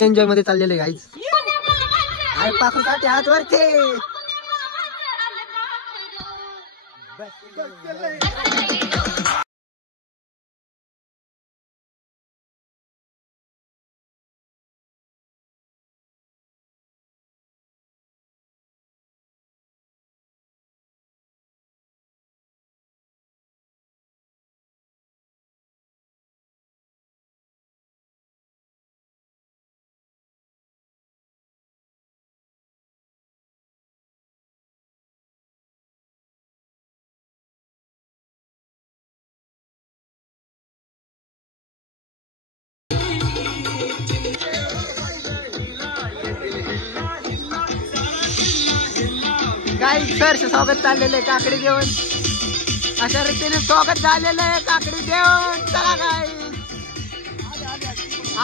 Enjoy मध्ये चाललेले guys. पाखरू काटे हात वरचे. गाईज सरचे स्वागत चाललेलं आहे काकडी देऊन. अशा रीतीने स्वागत झालेलं आहे काकडी देऊन. चला गाईज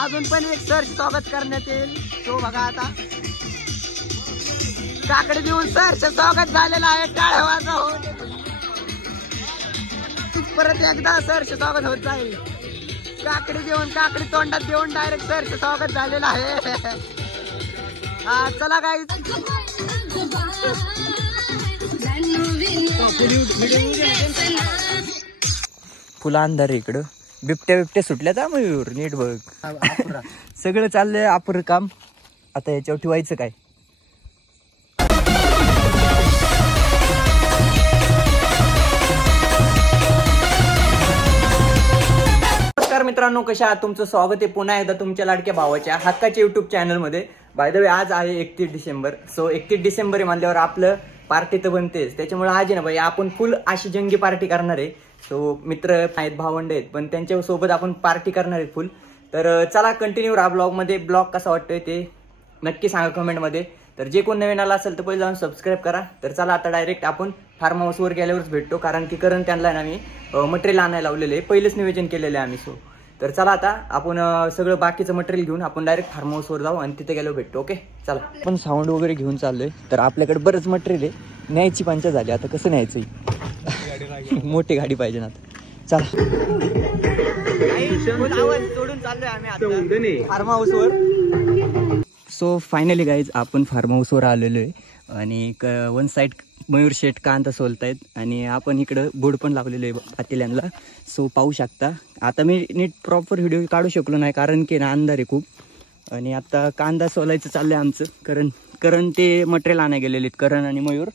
अजून पण एक सरचे स्वागत करण्यात येईल. तो बघा आता काकडी देऊन सरचे स्वागत झालेलं आहे. टाळ्या वाजवा. परत एकदा सरचे स्वागत होत जाईल. काकडी देऊन काकडी तोंडात देऊन डायरेक्ट सरचे स्वागत झालेलं आहे. हा चला गाईज. फुला अंधार इकडं. बिबट्या सुटल्या मयूर. नीट बघ. सगळं चाललंय अपुर काम. आता याच्यावर ठेवायचं काय. नमस्कार मित्रांनो, कशा आहात? तुमचं स्वागत आहे पुन्हा एकदा तुमच्या लाडक्या भावाच्या हक्काच्या युट्यूब चॅनल मध्ये. बाय द वे आज आहे 31 डिसेंबर. सो 31 डिसेंबर म्हणल्यावर आपलं पार्टी तर बनतेच. त्याच्यामुळे आज आहे ना भाई आपण फुल अशी जंगी पार्टी करणार आहे. सो मित्र आहेत, भावंड आहेत, पण त्यांच्या सोबत आपण पार्टी करणार आहे फुल. तर चला कंटिन्यू राहा ब्लॉग मध्ये. ब्लॉग कसा वाटतोय ते नक्की सांगा कमेंट मध्ये. तर जे कोण नवीन आला असेल तर पहिले जाऊन सबस्क्राईब करा. तर चला आता डायरेक्ट आपण फार्म हाऊसवर गेल्यावरच भेटतो, कारण की करण त्यांना ना मी मटेरियल आणायला लावलेलं आहे. पहिलेच नियोजन केलेलं आहे आम्ही. सो तर चला आता आपण सगळं बाकीचं मटेरियल घेऊन आपण डायरेक्ट फार्म हाऊसवर जाऊ आणि तिथे गेलो भेटतो. ओके चला. आपण साऊंड वगैरे घेऊन चाललोय. तर आपल्याकडे बरंच मटेरियल आहे. न्यायची पंचायत झाली. आता कसं न्यायचं? मोठी गाडी पाहिजे ना. चला सोडून चाललोय आम्ही आता फार्म हाऊसवर. सो फायनली गाईज आपण फार्म हाऊसवर आलेलो आहे आणि वन साईड मयूर शेट कांदा सोलतायत आणि आपण इकडं बोर्ड पण लावलेलो आहे पातेल्यांना. सो पाहू शकता. आता मी नीट प्रॉपर व्हिडिओ काढू शकलो नाही कारण की ना अंधार आहे खूप. आणि आता कांदा सोलायचं चाललंय आमचं. करण ते मटेरियल आणायला गेलेले आहेत, करण आणि मयूर.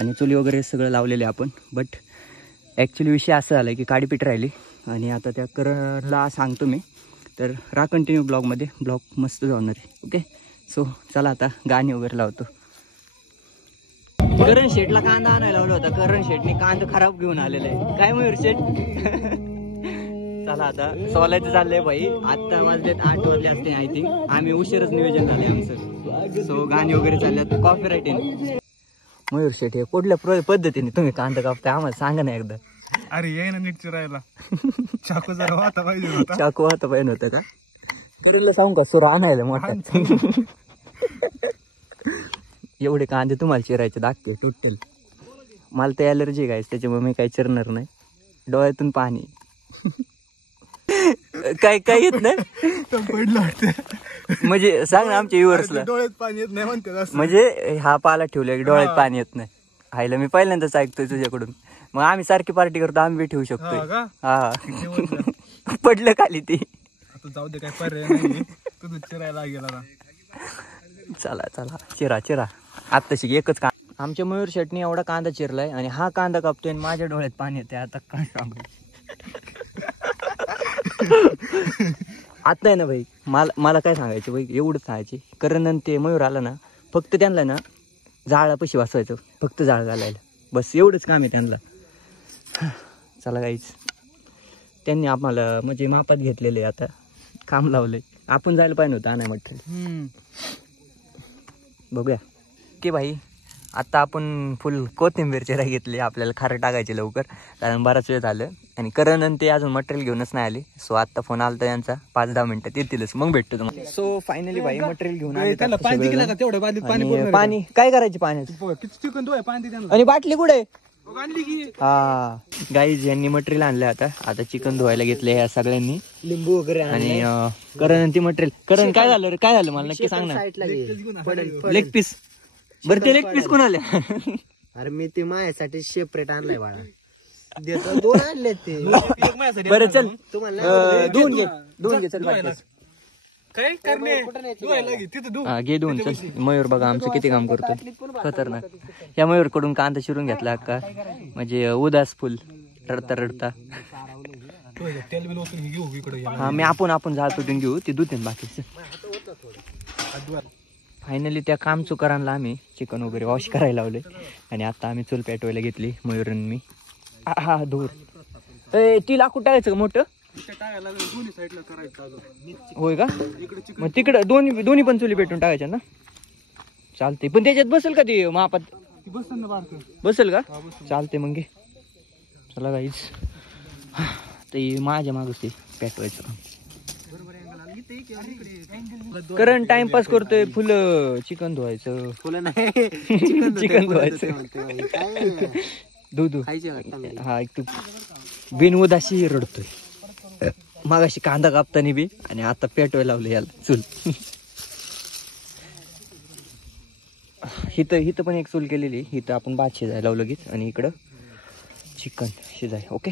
आणि चुली वगैरे सगळं लावलेलं आहे आपण. बट ॲक्च्युली विषय असं झाला की काडीपीठ राहिली आणि आता त्या करणला सांगतो मी. तर राहा कंटिन्यू ब्लॉगमध्ये. ब्लॉग मस्त जाणार आहे. ओके सो चला आता गाणी वगैरे लावतो. करण शेटला कांदा आणायला लावला होता. करण शेटने कांदा खराब घेऊन आलेला आहे. काय मयूर शेट? चला आता सोलायचं चाललंय भाई. आता वाजलेत 8 वाजले असते आय थिंक. आम्ही उशीरच नियोजन झालंय आमचं. सो गाणी वगैरे चालल्यात. Copy writing. मयूर शेट हे कुठल्या पद्धतीने तुम्ही कांदा कापताय आम्हाला सांगा ना एकदा. अरे ये ना नीट चिरायला. चाकू जरा वाता पाहिजे होता. चाकू वाता पाहिजे होता का? करूला सांगू का सुरू आणायला मोठा. एवढे कांदे तुम्हाला चिरायचे दाखके टोटल. मला तर ॲलर्जी गायस, त्याच्यामुळे मी काही चिरणार नाही. डोळ्यातून पाणी. काय येत नाही म्हणजे सांग ना आमच्या व्ह्युअर्सला. डोळ्यात पाणी येत नाही म्हणते. म्हणजे हा पाला ठेवला की डोळ्यात पाणी येत नाही. हायला मी पहिल्यांदाच ऐकतोय तुझ्याकडून. मग आम्ही सारखी पार्टी करतो, आम्ही बी ठेवू शकतो. हा पडलं खाली ती. जाऊ दे, काय पर्याय नाही. तू चिरायला गेला. चला चिरा. आत्ताशी एकच कांदा. आमच्या मयूर शेटने एवढा कांदा चिरलाय आणि हा कांदा कापतोय आणि माझ्या डोळ्यात पाणी येते. आता काय सांगू. आता आहे ना भाई, मला काय सांगायचं भाई, एवढंच सांगायचे. करण ते मयूर आला ना, फक्त त्यांना ना जाळापाशी वाचवायचं. फक्त जाळ घालायला बस, एवढंच काम आहे त्यांना. चला गाईच, त्यांनी आम्हाला म्हणजे मापात घेतलेले. आता काम लावलंय. आपण जायला पाहिजे होतं आणाय म्हटलं. बघूया की भाई. आता आपण फुल कोथिंबीर चिरा घेतली, आपल्याला खारं टाकायचे लवकर कारण बराच वेळ झालं. आणि करण आणि ते अजून मटेरियल घेऊनच नाही आली. सो आता फोन आला तर यांचा 5-10 मिनिटात येतीलच, मग भेटतो तुम्हाला. सो फायनली भाई मटेरियल घेऊन आले. पाणी काय करायचे पाण्यात आणि बाटली कुठे? हा गाईज यांनी मटेरियल आणलं. आता चिकन धुवायला घेतले ह्या सगळ्यांनी, लिंबू वगैरे. आणि करण ती मटेरियल. करण काय झालं रे, काय झालं मला नक्की सांग ना. Leg piece. बरं ते लेग पीस कोणाला? अरे मी ते माझ्यासाठी सेपरेट आणलाय बाळा. देतो 2 आणले ते. बरं चल धुवून घे चल. काय करणे घे धुवून चल. मयूर बघा आमचं किती काम करतो खतरनाक. या मयूर कडून कांदा चिरून घेतला का म्हणजे उदास फुल रडता रडता. हा मी आपण झाड तुटून घेऊ ते धुते बाकीच. फायनली त्या काम चुकारांना आम्ही चिकन वगैरे वॉश करायला लावले आणि आता आम्ही चूल पेटवायला घेतली मयूरन मी. हा धूर ती लाकूड टाकायचं का मोठं? होय का? मग तिकडं दोन्ही पण चुली पेटून टाकायच्या ना? चालते. पण त्याच्यात बसेल का ती मापात? बसेल का? चालते मग घे. चला गाईच ते माझ्या मागच पेटवायचं काम. करण टाइमपास करतोय. फुलं चिकन धुवायचं. फुलं नाही चिकन धुवायचं. दूध हा एक तू बिनउदाशी रडतोय. मागाशी कांदा कापताना बी आणि आता पेटवायला लावलं याला चूल. हिथं पण एक चूल केलेली. हिथं आपण भात शिजायला लावलं लगेच आणि इकडं चिकन शिजाय. ओके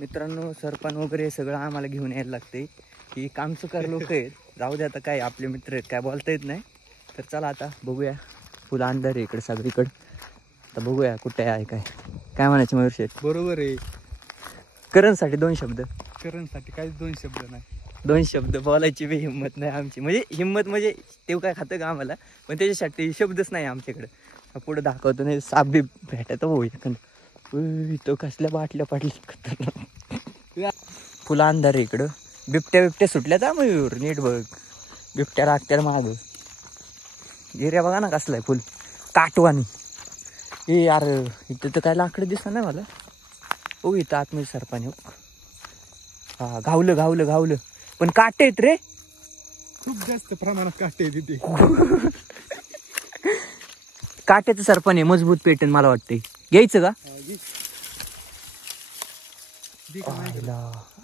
मित्रांनो, सरपण वगैरे सगळं आम्हाला घेऊन यायला लागते. ही काम चुकार लोक आहेत. जाऊ दे आता, काय आपले मित्र आहेत, काय बोलता येत नाही. तर चला आता बघूया. फुल अंधार आहे इकडे सगळीकडे. आता बघूया कुठे आहे काय म्हणायचं मयूर शेठ? बरोबर आहे. करणसाठी 2 शब्द. करणसाठी काहीच 2 शब्द नाही. 2 शब्द बोलायची बी हिंमत नाही आमची. म्हणजे हिंमत म्हणजे ते काय खातं का आम्हाला, पण त्याच्यासाठी शब्दच नाही आमच्याकडे. पुढे दाखवतो नाही साप बी भेटत हो एखादं. तो कसल्या बाटल्या पाटल्या. फुलं अंधार आहे इकडं. बिबट्या सुटल्या तर मयूर नीट बघ. बिबट्या लागत्या माग. एरिया बघा ना कसलाय फुल काटवानी. ए यार इथं तर काय लाकडं दिसणार नाही मला. हो इथं आतमध्ये सरपाणी. हो हा घावलं पण काटे आहेत रे. खूप जास्त प्रमाणात काटे तिथे. काट्याचं सरपण आहे. मजबूत पेटन मला वाटतंय. घ्यायचं का?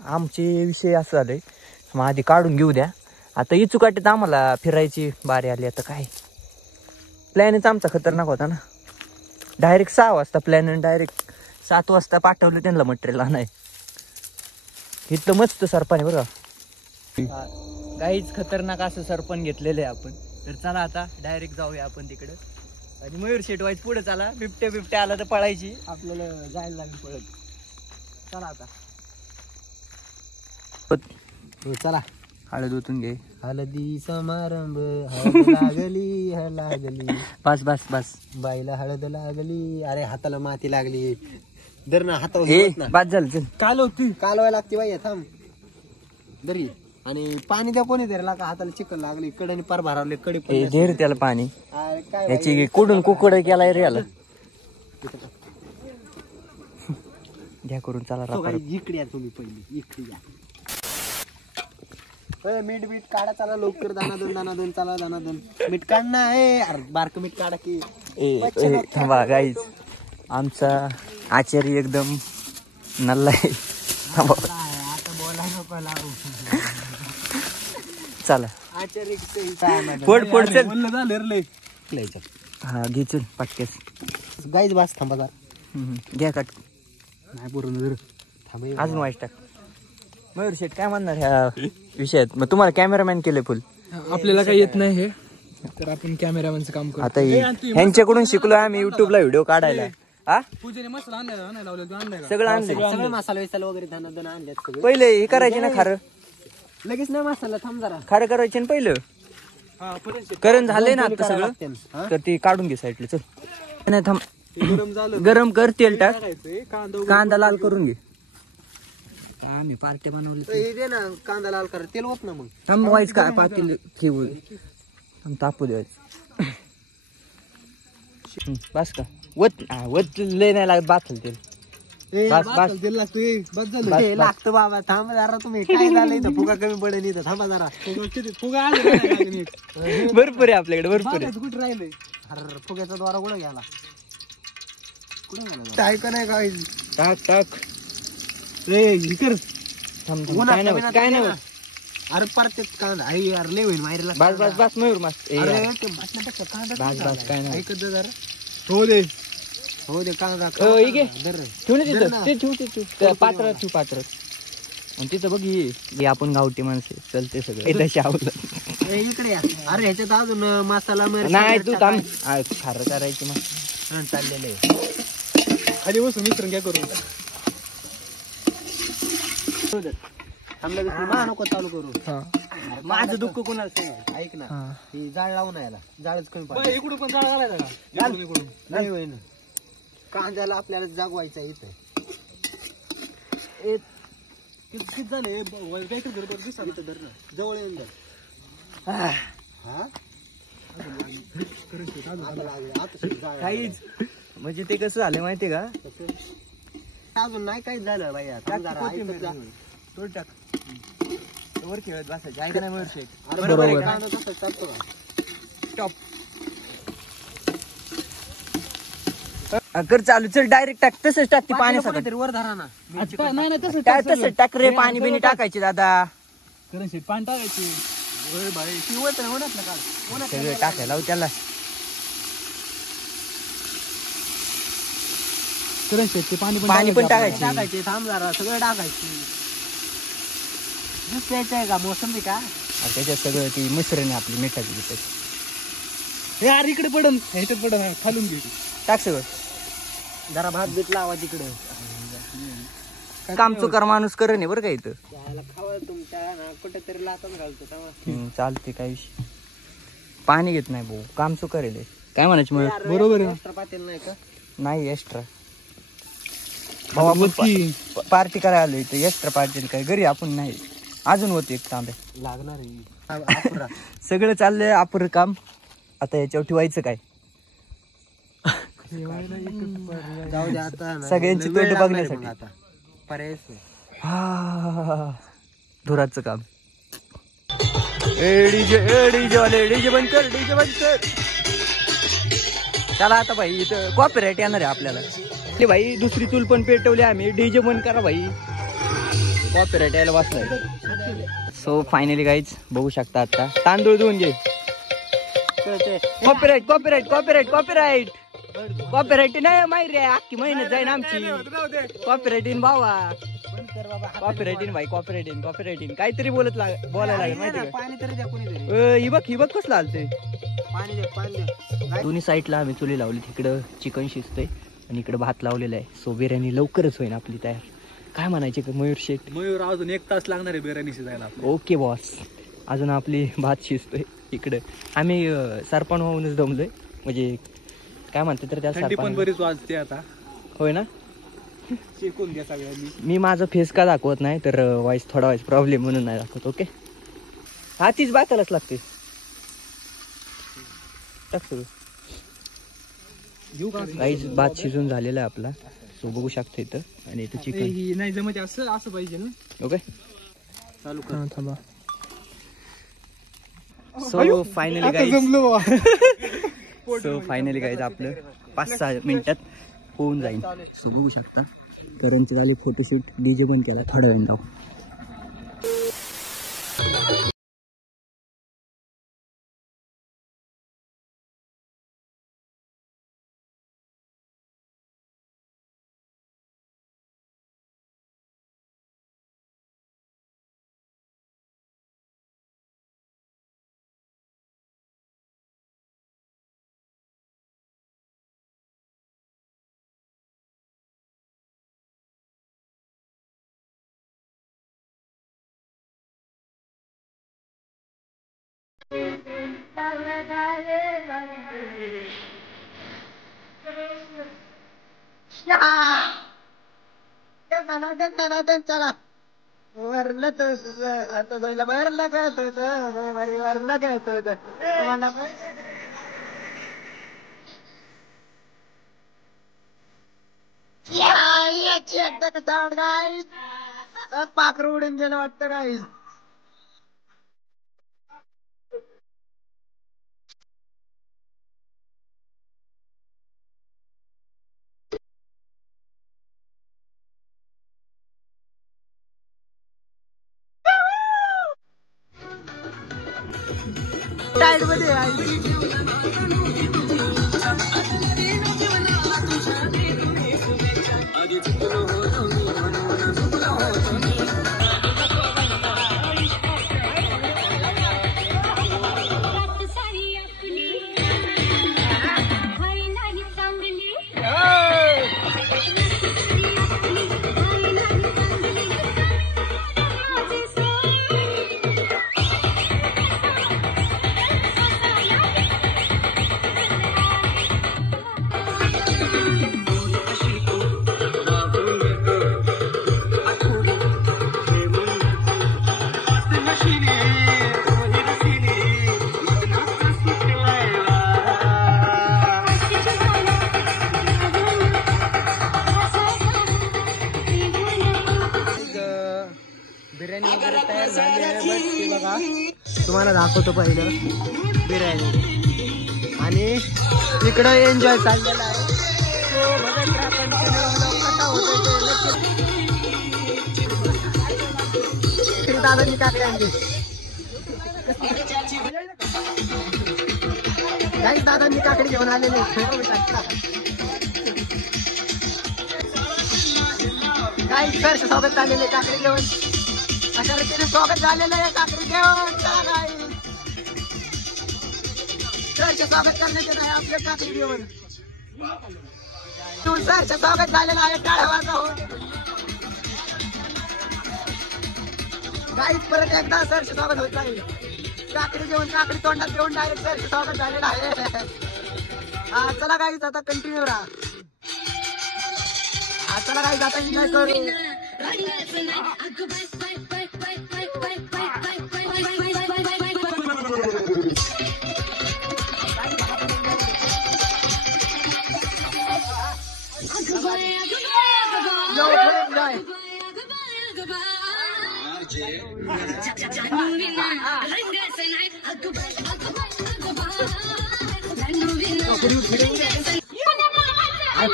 आमचे विषय असं झालंय. मग आधी काढून घेऊ द्या. आता इचू काट्यात आम्हाला फिरायची बारी आली. आता काय प्लॅनच आमचा खतरनाक होता ना. डायरेक्ट 6 वाजता प्लॅन आणि डायरेक्ट 7 वाजता पाठवलं त्यांना मटेरियल आणाय. इथलं मस्त सरपण आहे बरं. काहीच खतरनाक असं सरपण घेतलेलं आहे आपण. तर चला आता डायरेक्ट जाऊया आपण तिकडं. आणि मयूर शेट वाईज पुढे चला. बिबट्या आला तर पळायची. आपल्याला जायला लागेल पळत. चला आता चला. हळद ओतून घे. हळदी समारंभ लागली. बस बाईला हळद लागली. अरे हाताला माती लागली. दर ना हे हातावर बाद झालं चल. कालवायला लागते बाई. थांब दरी. आणि पाणी द्या कोणी द्यायला का हाताला चिकन लागली. कडेने पार भरावले. कडे धीर त्याला पाणी. अरे काय याची कुडून कुकड केलाय रे याला. घ्या करून चला. इकडे या तुम्ही पहिली. इकडे या. मीठ काढा. चला लवकर. दाना दोन मीठ काढ ना. अरे बारक मीठ काढा की. थांबा गाईज. आमचा आचार्य एकदम नल्ला आहे. आता बोला नको लावू. चला आचार्य फोड चल. हा घे चल पटकेस. गाईज बास. थांबा जरा. घ्या काट. नाही बरोबर. थांबा अजून वाईट टाक. मयूर शेठ काय म्हणणार ह्या विषयात? मग तुम्हाला कॅमेरामॅन केले फुल. आपल्याला काही येत नाही हे, तर आपण कॅमेरामॅनचं काम करतो. आता ह्यांच्याकडून शिकलो आम्ही युट्यूबला व्हिडिओ काढायला. हा पूजेने मसाला आणायला लावलं. सगळं आणलं. सगळे मसाला विसाला वगैरे धन आणल्यात सगळे. पहिले हे करायचे ना खारं. लगेच नाही मसाला. थांब जरा. खारं करायचे ना पहिलं. करण झालंय ना आता सगळं. तर ते काढून घे साईडला. चल नाही थांब. गरम कर. तेल टाक. कांदा लाल करून घे. आम्ही पार्ट्या बनवले. दे ना कांदा लाल कर. तेल होत ना मग. थांब व्हायच काय पातील ठेवू. तापू द्यायचं. बस का वत लय नाही लागत बाथल तेल. बस बस बस झालं. हे लागतं बाबा, थांब जरा तुम्ही. काय झालं इथं? फुगा कमी पडेल इथं, थांबा जरा. फुगा आले नीट. भरपूर आहे आपल्याकडे भरपूर आहे. कुठे राहिले? अरे फुग्याचा द्वारा कुठं गेला? कुठं गेला? ऐका नाही काय टाक टाक. इकर थांब थांब. काय नाही होत, काय नाही होत. अरे परत कांदा आहे यार, लय होईल मायरीला. बस बस बस मयूर मस्त. ए अरे यार. ते भाजण्यापेक्षा कांदा बस चांगला बस काय आहे. नाही. ऐकत जा जरा. हो दे. हो दे कांदा. हे घे. धर रे. ठेव ना धर तिथं ना. ते ठेव पात्र ठेव पात्र. आणि तिथं बघ हे आपण गावठी माणसे चलते सगळं तशी आवडलं. ए, इकडे या. अरे ह्याच्यात अजून मसाला मिरची नाही वगैरे तू थांब. टाकायचं. खारं करायची मग. हा, चाललेलं आहे. खाली बसून मिश्रण घ्या करून. थांबलं मा नको चालू करू. हा. माझं दुःख कोणाला सांग. ऐक ना, हा. ही जाळ लावून यायला, जाळच कमी बरं, पाहिजे. इकडून पण जाळ घालायचा का? इकडून. नाही होईन. कांद्याला आपल्याला जागवायचं आहे इथं. किती झाले? काहीतरी बरोबर दिसा ना. इथं धर ना, जवळ येऊन धर. आह. हा आता लागले, आता सुद्धा जाळ काहीच म्हणजे ते कसं झालं माहितीये का? लागलं. अजून नाही काहीच झालं बाई. आता जरा ऐकत जा. तोड टाक. वर खेळत बसायचे. ऐका नाही वर शेक. अरे बरोबर आहे का? कांदा तसाच टाकतो का? टॉप. कर चालू. चल डायरेक्ट टाक. तसंच टाक ती पाण्यासाठी. कोणीतरी वर धरा ना. नाही नाही तसं तसंच टाक रे. पाणी बिनी टाकायचे दादा. करण शेट पाणी टाकायची. भाई ती होत ना, होणार ना काल. सगळं टाकायला लावू त्याला. करण शेट ते पाणी पाणी पण टाकायचे. टाकायचे. थांब जरा, सगळं टाकायचे. ज्यूस प्यायचं आहे का? मोसंबी का? त्याच्यात सगळं ती मिश्रण आहे आपली मिठाची बिठाची. हे यार इकडे पडन, ह्याच्यात पडन, खालून घे. टाक सगळं. जरा भात बीत लावा तिकडे. काम चुकार माणूस करण आहे बरं का इथं. त्याला खावं तुमच्या ना, कुठेतरी लातच घालतो तेव्हा. चालते काही विषय. पाणी घेत नाही भाऊ. काम चुकार आहे लय. काय म्हणायचं मग? बरोबर आहे. एक्स्ट्रा पातेल नाही का? नाही एक्स्ट्रा भाऊ आपण पार्टी करायला आलो इथे. एक्स्ट्रा पार्टी काय घरी आपण नाही. अजून होते एक तांबे लागणार आहे. सगळं चाललंय अपुरं काम. आता याच्यावर ठेवायचं काय? जाऊ दे आता ना. सगळ्यांची वेळ तोंड लागणार बघण्यासाठी. मग आता पर्यायच नाही. हा धुराचं काम. डीजे वाले डीजे बंद कर. डीजे बंद कर. चला आता भाई इथं कॉपीराईट येणार आहे आपल्याला. ते भाई दुसरी चूल पण पेटवली आम्ही. डीजे बंद करा भाई. कॉपीराईट यायला वाचलाय. सो फायनली गाईज बघू शकता आता तांदूळ धुवून घे. Copyright copyright copyright copyright copyright नाही माहिती आहे. अख्खी मेहनत जाईन आमची. कॉपीराईट भावा. कॉपीराईट भाई. कॉपीराईट काहीतरी बोलायला लागेल माहिती का? पाणी तरी द्या कोणीतरी. ही बघ कसलं आलते. पाणी द्या, पाणी द्या. दोन्ही साईडला आम्ही चुली लावली. तिकडं चिकन शिजतंय आणि इकडं भात लावलेला आहे. सो बिर्याणी लवकरच होईल आपली तयार. काय म्हणायचे का मयूर शेठ? मयूर अजून 1 तास लागणार आहे बिर्याणी शिजायला. Okay boss. अजून आपली भात शिजतोय इकडं. आम्ही सरपण होऊनच दमलोय. म्हणजे काय म्हणते तर त्या थंडी पण बरीच वाजते आता. होय ना. शेकून घ्या सगळ्यांनी. मी माझं फेस का दाखवत नाही तर वाईस थोडा वाईस प्रॉब्लेम म्हणून नाही दाखवत. ओके. हा तीच भातालाच लागते. टाक सगळं. काहीच भात शिजून झालेला आहे आपला. सो बघू शकतो इथं. आणि इथं चिकन नाही जमत असं पाहिजे ना. ओके. चालू कर. थांबा. सो फायनली गाईज जमलो. सो फायनली गाईज आपलं 5-6 मिनिटात होऊन जाईल. सो बघू शकता करणचे झाले फोटोशूट. डीजे बंद केला. थोडा वेळ लावू. चला वरलं तुझं आता जायला भरलं काय तुझं वरलं काय तुझं एकदा कसं गाईस पाखरू उडून गेलं वाटतं गाईस. टाईट मध्ये बिर्याणी वगैरे तयार झाली आहे. बस बघा तुम्हाला दाखवतो पहिलं बिर्याणी आणि इकडं एन्जॉय चाललेला आहे. तो बघत राहा, continue कसा होतोय ते. दादांनी काकडे आणली काही दादांनी काकडे घेऊन आलेले काही सर स्वागत झालेले काकडे घेऊन. अशा रीतीने स्वागत झालेलं आहे काकडे घेऊन. सरचे स्वागत करण्यात येत आहे आपल्या काकडे घेऊन. सरचे स्वागत झालेलं आहे टाळ्या वाजवून. गाईच परत एकदा सरचे स्वागत होत आहे. काकडी घेऊन काकडी तोंडात घेऊन डायरेक्ट सरचे स्वागत झालेलं आहे. हा चला गाईच आता कंटिन्यू राहा. हा चला गाईच आता एन्जॉय करू.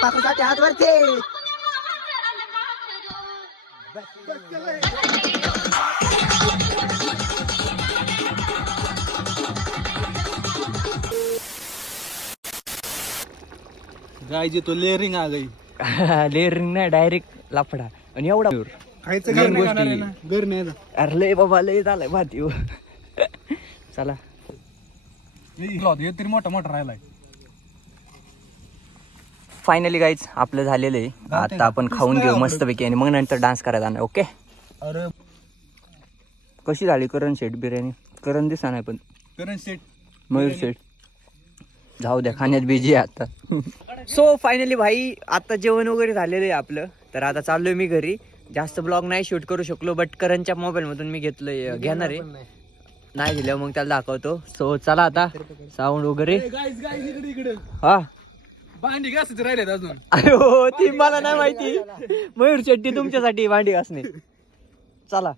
पाकूसाठी हात वरते. गाय तो लेअरिंग आ गई. लेअरिंग नाही डायरेक्ट लाफडा. आणि एवढा खायचं मेन गोष्टी घर नाही. अरे लय बाबा लय झालाय भाती. चला हे तरी मोठा मोठा राहिलाय. फायनली गाईज आपलं झालेलं आहे. आता आपण खाऊन घेऊ मस्तपैकी आणि मग नंतर डान्स करायला जाणार. ओके. अरे कशी झाली करण शेट बिर्याणी? करण दिसा नाही पण करण शेट मयूर शेट जाऊ द्या खाण्यात बिझी आहे आता. सो फायनली भाई आता जेवण वगैरे झालेलं आहे आपलं. तर आता चाललोय मी घरी. जास्त ब्लॉग नाही शूट करू शकलो बट करणच्या मोबाईल मधून मी घेणार आहे. नाही दिलं मग त्याला दाखवतो. सो चला आता साऊंड वगैरे. हा भांडी घासत राहिलेत अजून. अरे हो ती मला नाही माहिती. मयूर शेट्टी तुमच्यासाठी भांडी घासणे. चला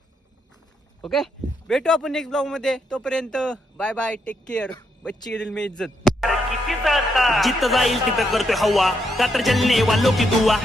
ओके भेटू आपण नेक्स्ट ब्लॉग मध्ये. तोपर्यंत बाय बाय. Take care. बच्ची के दिल में इज्जत. जिथं जाईल तिथं करतोय हवा. रात्र जलने वालों की दुआ.